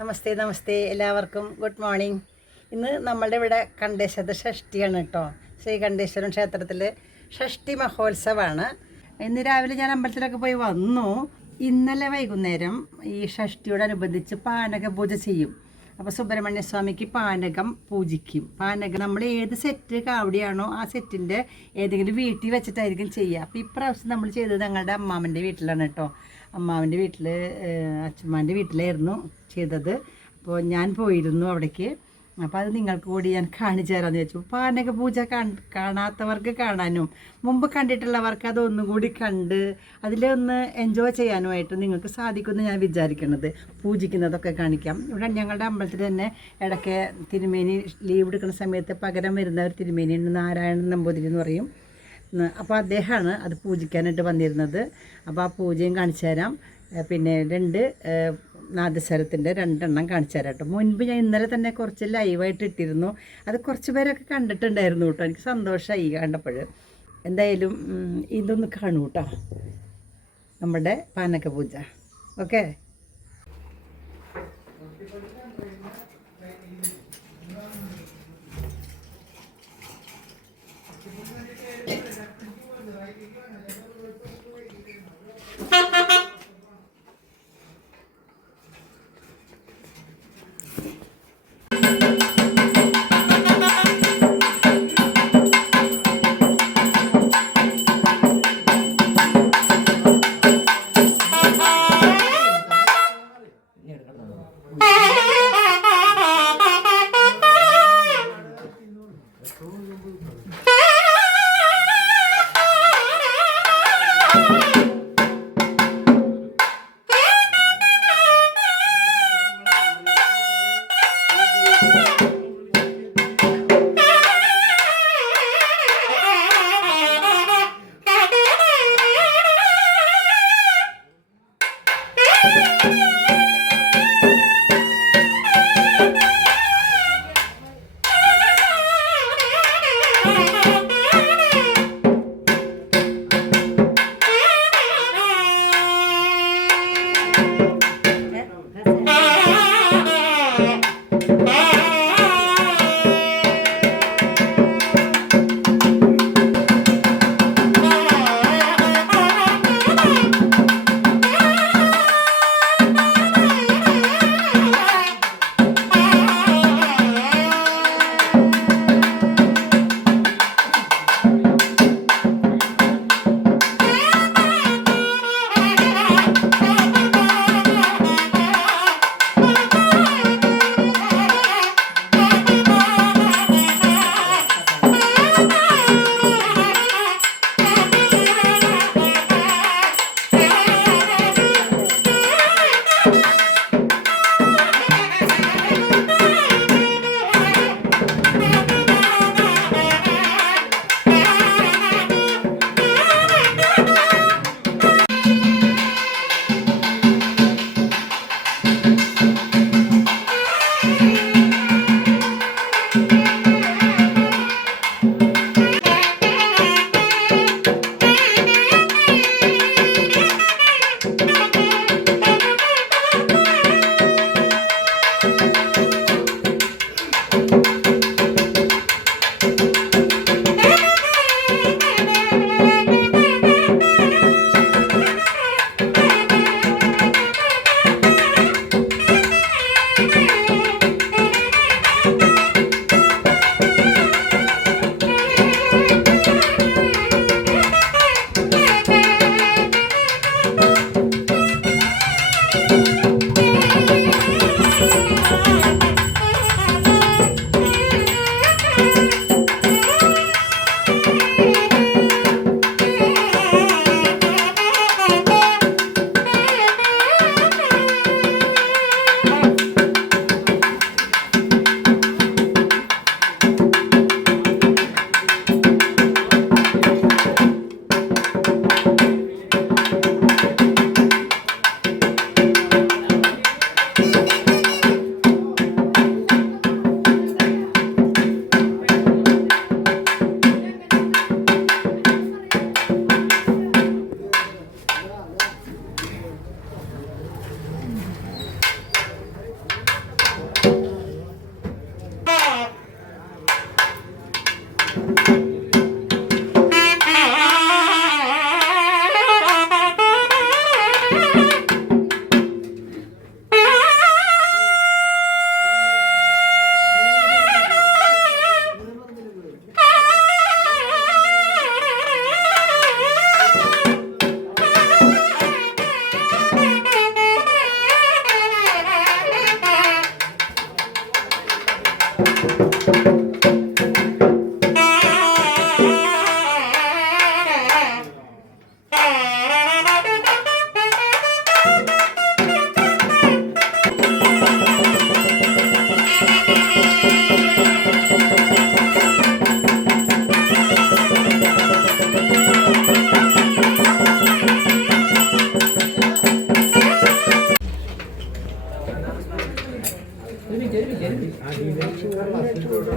നമസ്തേ നമസ്തേ എല്ലാവർക്കും good morning. ഇന്ന് നമ്മളുടെ ഇവിടെ കണ്ടേശ്വര ഷഷ്ടിയാണ് കേട്ടോ. ശ്രീകണ്ഠേശ്വരം ക്ഷേത്രത്തിൽ ഷഷ്ടി മഹോത്സവമാണ്. ഇന്ന് രാവിലെ ഞാൻ അമ്പലത്തിലൊക്കെ പോയി വന്നു. ഇന്നലെ വൈകുന്നേരം ഈ ഷഷ്ടിയോടനുബന്ധിച്ച് പാനക പൂജ ചെയ്യും. അപ്പോൾ സുബ്രഹ്മണ്യ സ്വാമിക്ക് പാനകം പൂജിക്കും. പാനകം നമ്മൾ ഏത് സെറ്റ് കാവടിയാണോ ആ സെറ്റിൻ്റെ ഏതെങ്കിലും വീട്ടിൽ വെച്ചിട്ടായിരിക്കും ചെയ്യുക. അപ്പോൾ ഇപ്രാവശ്യം നമ്മൾ ചെയ്തത് ഞങ്ങളുടെ അമ്മാമ്മൻ്റെ വീട്ടിലാണ് കേട്ടോ. അമ്മാവൻ്റെ വീട്ടിൽ അച്ഛമ്മാൻ്റെ വീട്ടിലായിരുന്നു ചെയ്തത്. അപ്പോൾ ഞാൻ പോയിരുന്നു അവിടേക്ക്. അപ്പോൾ അത് നിങ്ങൾക്ക് കൂടി ഞാൻ കാണിച്ചു തരാമെന്ന് വെച്ചു. പാനക പൂജ കാണാത്തവർക്ക് കാണാനും മുമ്പ് കണ്ടിട്ടുള്ളവർക്ക് അതൊന്നും കൂടി കണ്ട് അതിലൊന്ന് എൻജോയ് ചെയ്യാനുമായിട്ട് നിങ്ങൾക്ക് സാധിക്കുമെന്ന് ഞാൻ വിചാരിക്കുന്നത്. പൂജിക്കുന്നതൊക്കെ കാണിക്കാം. ഇവിടെ ഞങ്ങളുടെ അമ്പലത്തിൽ തന്നെ ഇടയ്ക്ക് തിരുമേനി ലീവ് എടുക്കുന്ന സമയത്ത് പകരം വരുന്ന ഒരു തിരുമേനിയുണ്ട്, നാരായണൻ നമ്പൂതിരി എന്ന് പറയും. അപ്പോൾ അദ്ദേഹമാണ് അത് പൂജിക്കാനായിട്ട് വന്നിരുന്നത്. അപ്പോൾ ആ പൂജയും കാണിച്ചു തരാം. പിന്നെ 2 നാദസ്വരത്തിൻ്റെ 2 എണ്ണം കാണിച്ചു തരാം കേട്ടോ. മുൻപ് ഞാൻ ഇന്നലെ തന്നെ കുറച്ച് ലൈവായിട്ട് ഇട്ടിരുന്നു. അത് കുറച്ച് പേരൊക്കെ കണ്ടിട്ടുണ്ടായിരുന്നു കേട്ടോ. എനിക്ക് സന്തോഷമായി കണ്ടപ്പോൾ. എന്തായാലും ഇതൊന്ന് കാണൂ കേട്ടോ, നമ്മുടെ പാനക പൂജ. ഓക്കെ.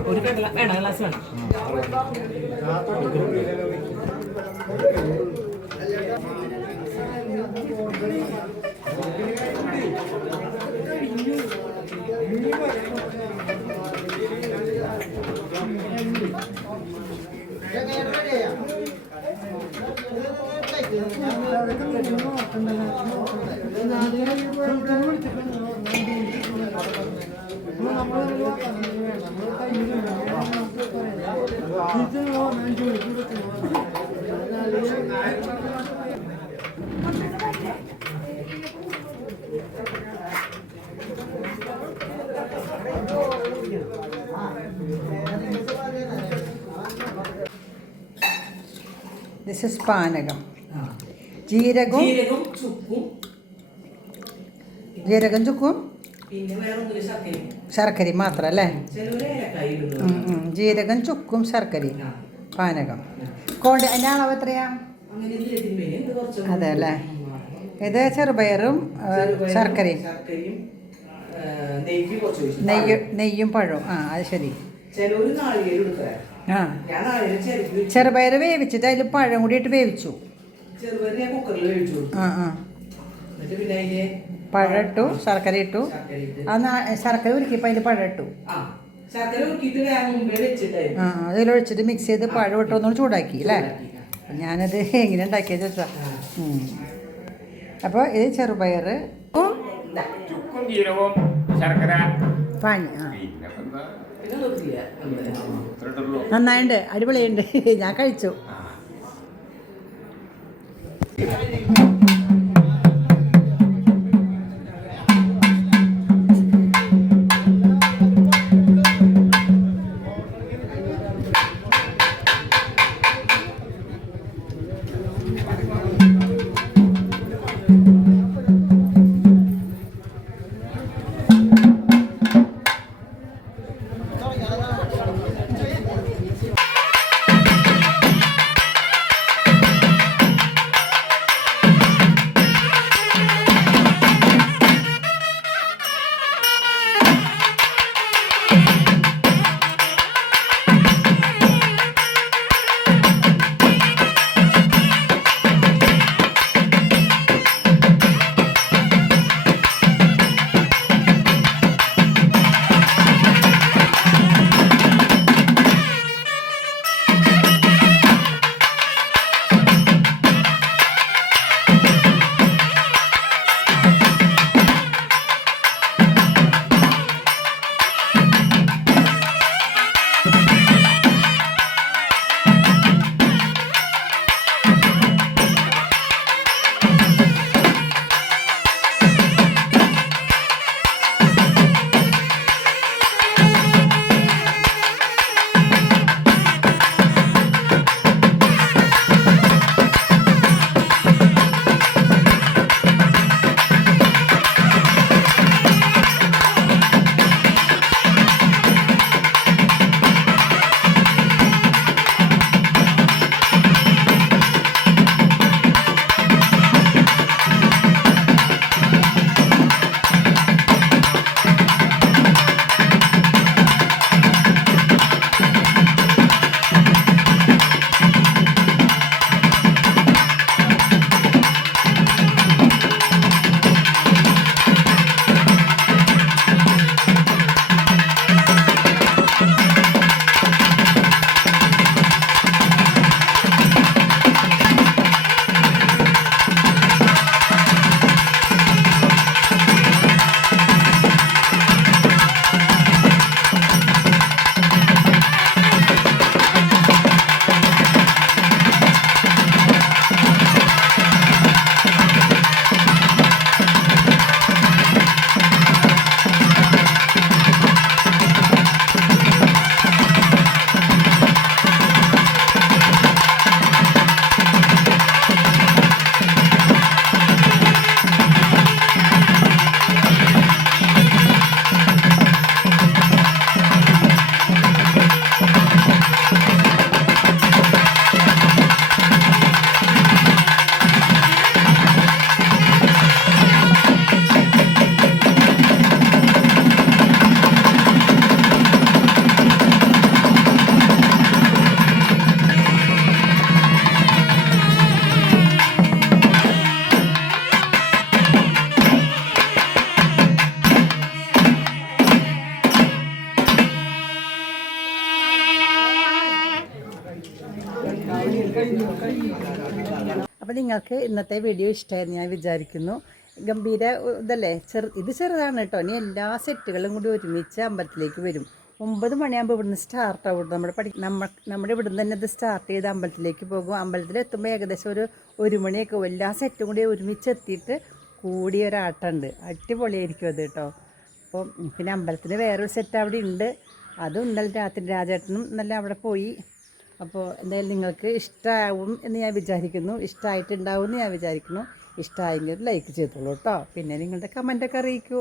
ഒരു കടല വേണം, ഗ്ലാസ് വേണം. This is പാനകം. ജീരകവും ചുക്കും ശർക്കരയും മാത്രം അല്ലേ? ജീരകം ചുക്കും ശർക്കരയും പാനകം. അതിൻ്റെ അളവ് എത്രയാ? അതെ അല്ലേ? ഇത് ചെറുപയറും ശർക്കരയും നെയ്യും പഴവും. അത് ശരി. ആ, ചെറുപയർ വേവിച്ചിട്ട് അതിൽ പഴം കൂടി ഇട്ട് വേവിച്ചു. ആ ആ, പഴം ഇട്ടു, ശർക്കര ഇട്ടു. ശർക്കര ഉരുക്കിയപ്പോൾ അതിൽ പഴം ഇട്ടു. ആ, അതിലൊഴിച്ചിട്ട് മിക്സ് ചെയ്ത് പഴം ഇട്ട് ഒന്നുകൂടി ചൂടാക്കി അല്ലേ? ഞാനത് എങ്ങനെ ഉണ്ടാക്കിയത് വെച്ചാൽ. അപ്പോൾ ഇത് ചെറുപയർ പാനി. ആ, നന്നായിട്ടുണ്ട്, അടിപൊളിയുണ്ട്. ഞാൻ കഴിച്ചു. അപ്പോൾ നിങ്ങൾക്ക് ഇന്നത്തെ വീഡിയോ ഇഷ്ടമായെന്ന് ഞാൻ വിചാരിക്കുന്നു. ഗംഭീര ഇതല്ലേ, ഇത് ചെറുതാണ് കേട്ടോ. ഇനി എല്ലാ സെറ്റുകളും കൂടി ഒരുമിച്ച് അമ്പലത്തിലേക്ക് വരും. 9 മണിയാകുമ്പോൾ ഇവിടുന്ന് സ്റ്റാർട്ട് ആവും. നമ്മുടെ ഇവിടുന്ന് തന്നെ ഇത് സ്റ്റാർട്ട് ചെയ്ത് അമ്പലത്തിലേക്ക് പോകും. അമ്പലത്തിലെത്തുമ്പോൾ ഏകദേശം ഒരു 1 മണിയൊക്കെ എല്ലാ സെറ്റും കൂടി ഒരുമിച്ച് എത്തിയിട്ട് കൂടിയൊരാട്ടുണ്ട്. അടിപൊളിയായിരിക്കും അത് കേട്ടോ. അപ്പോൾ പിന്നെ അമ്പലത്തിന് വേറൊരു സെറ്റ് അവിടെ ഉണ്ട്. അതും ഇന്നലെ രാത്രി രാജേട്ടനും ഇന്നലെ അവിടെ പോയി. അപ്പോൾ എന്തായാലും നിങ്ങൾക്ക് ഇഷ്ടമാവും എന്ന് ഞാൻ വിചാരിക്കുന്നു. ഇഷ്ടമായിട്ടുണ്ടാവും എന്ന് ഞാൻ വിചാരിക്കുന്നു. ഇഷ്ടമായെങ്കിൽ ലൈക്ക് ചെയ്തോളൂ കേട്ടോ. പിന്നെ നിങ്ങളുടെ കമൻറ്റൊക്കെ അറിയിക്കൂ.